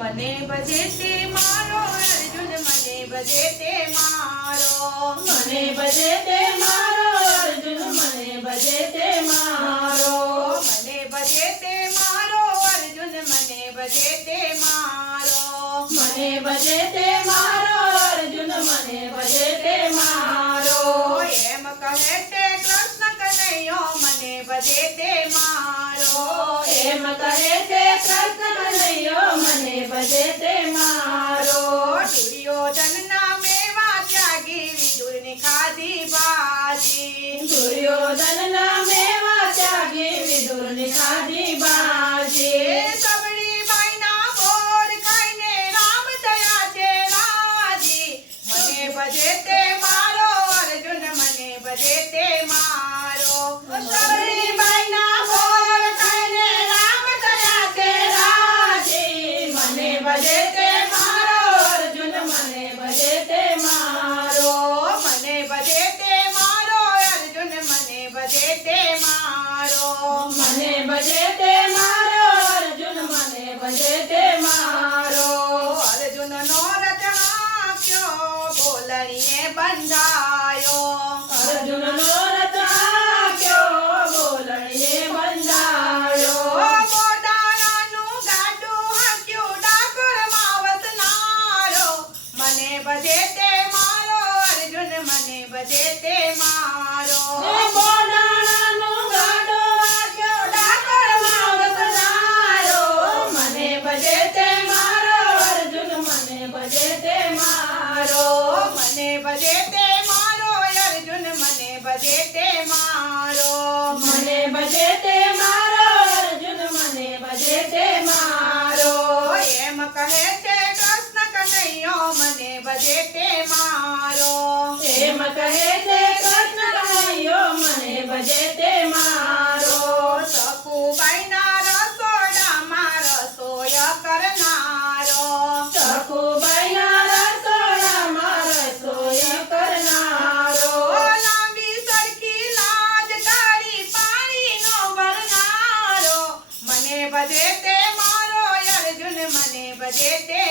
મને ભજે તે મારો અર્જુન મને ભજે તે મારો મને ભજે તે મારો અર્જુન મને ભજે તે મારો મને ભજે તે મારો અર્જુન મને ભજે તે મારો મને ભજે તે મારો અર્જુન મને ભજે તે મારો એમ કહે તે કૃષ્ણ કનૈયો મને ભજે તે મારો એમ કહે છે કૃષ્ણ કનૈયો મને ભજે તે મારો દુર્યોધનના મેવા ત્યાગી વિદુરની ખાધી ભાજી દુર્યોધનના મેવા ત્યાગી વિદુરની ખાધી ભજે તે મારો. મને ભજે તે મારો ભજે તે મારો એમ કહે છે કૃષ્ણ કનૈયો મને ભજે તે મારો સખુબાઈના રસોડામાં રસોય કરનારો સખુબાઈના રસોડામાં રસોઈ કરનારો લાંબી સરખી લાજ કાઢી પાણીનો ભરનારો મને ભજે તે મારો અર્જુન મને ભજે તે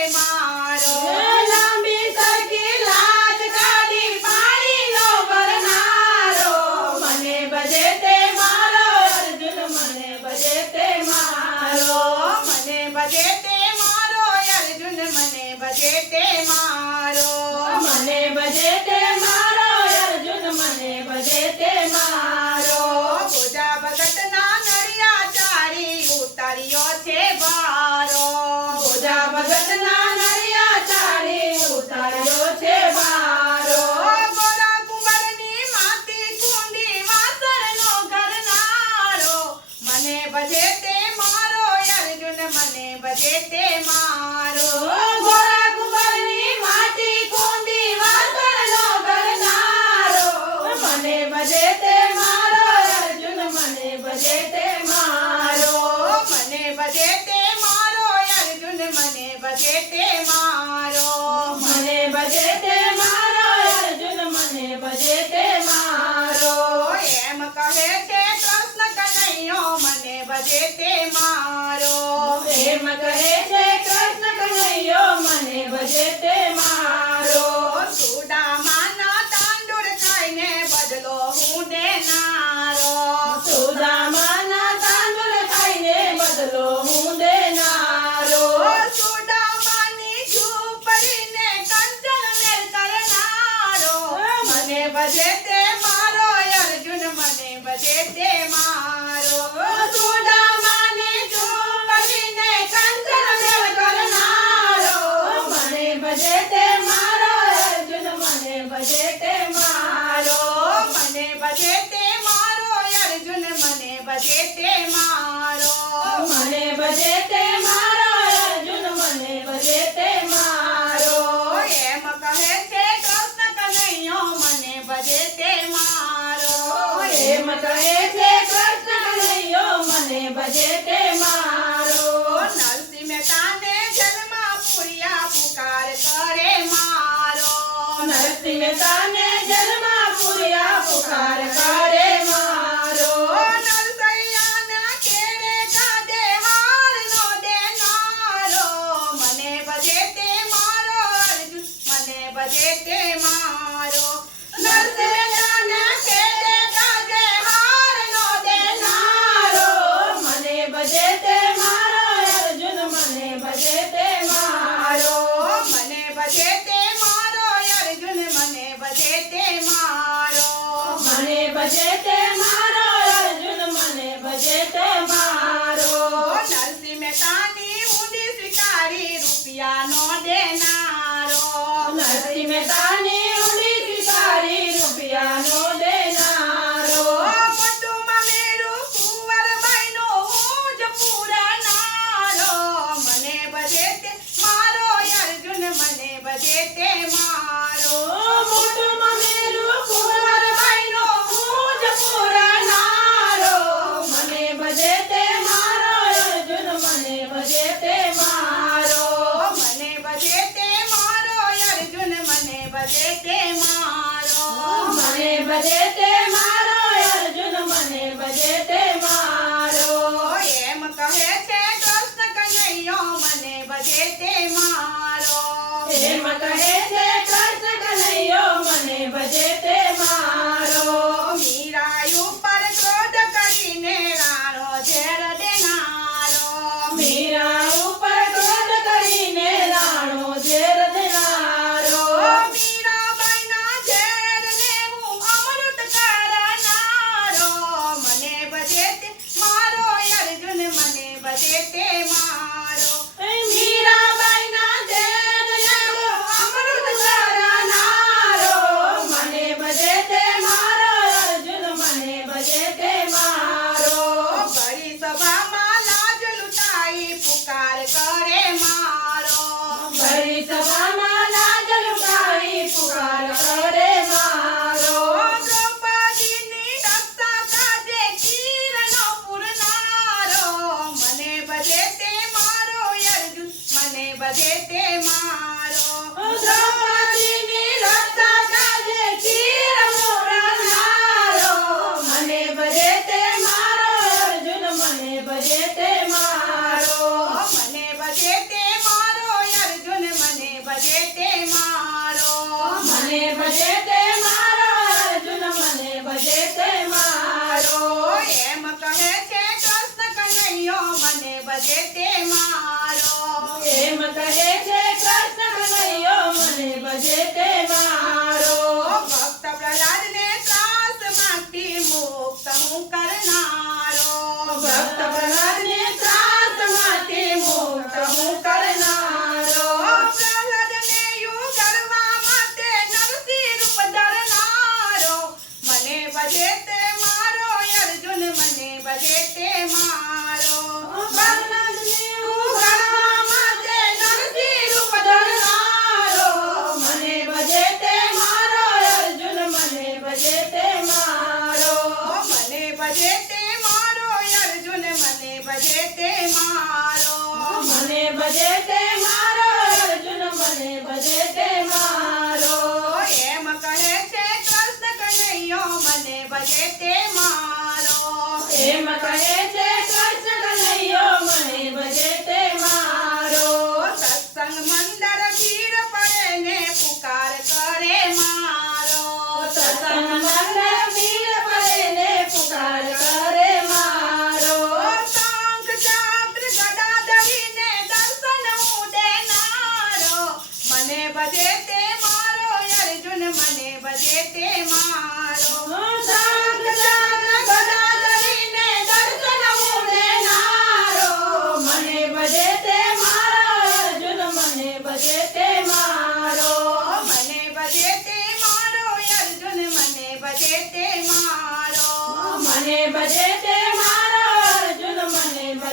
ભજે તે મારો એમ કહે છે કૃષ્ણ કનૈયો મને ભજે તે મારો એમ કહે છે એમ કહે છે કૃષ્ણ કનૈયો મને ભજે તે મારો નરસિંહ મહેતાને જન્મમાં પૂર્યા પુકાર કરે મારો નરસિંહ મહેતાને જન્મા પૂર્યા પુકાર કરે મારો નરસૈયાને verdade. બજે તે મારો. મને બધે તે મારો. decoremos.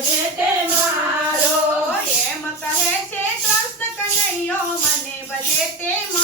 मारो। ये मत कहे त्रस्त कन्हैयो मने बजे ते मारो।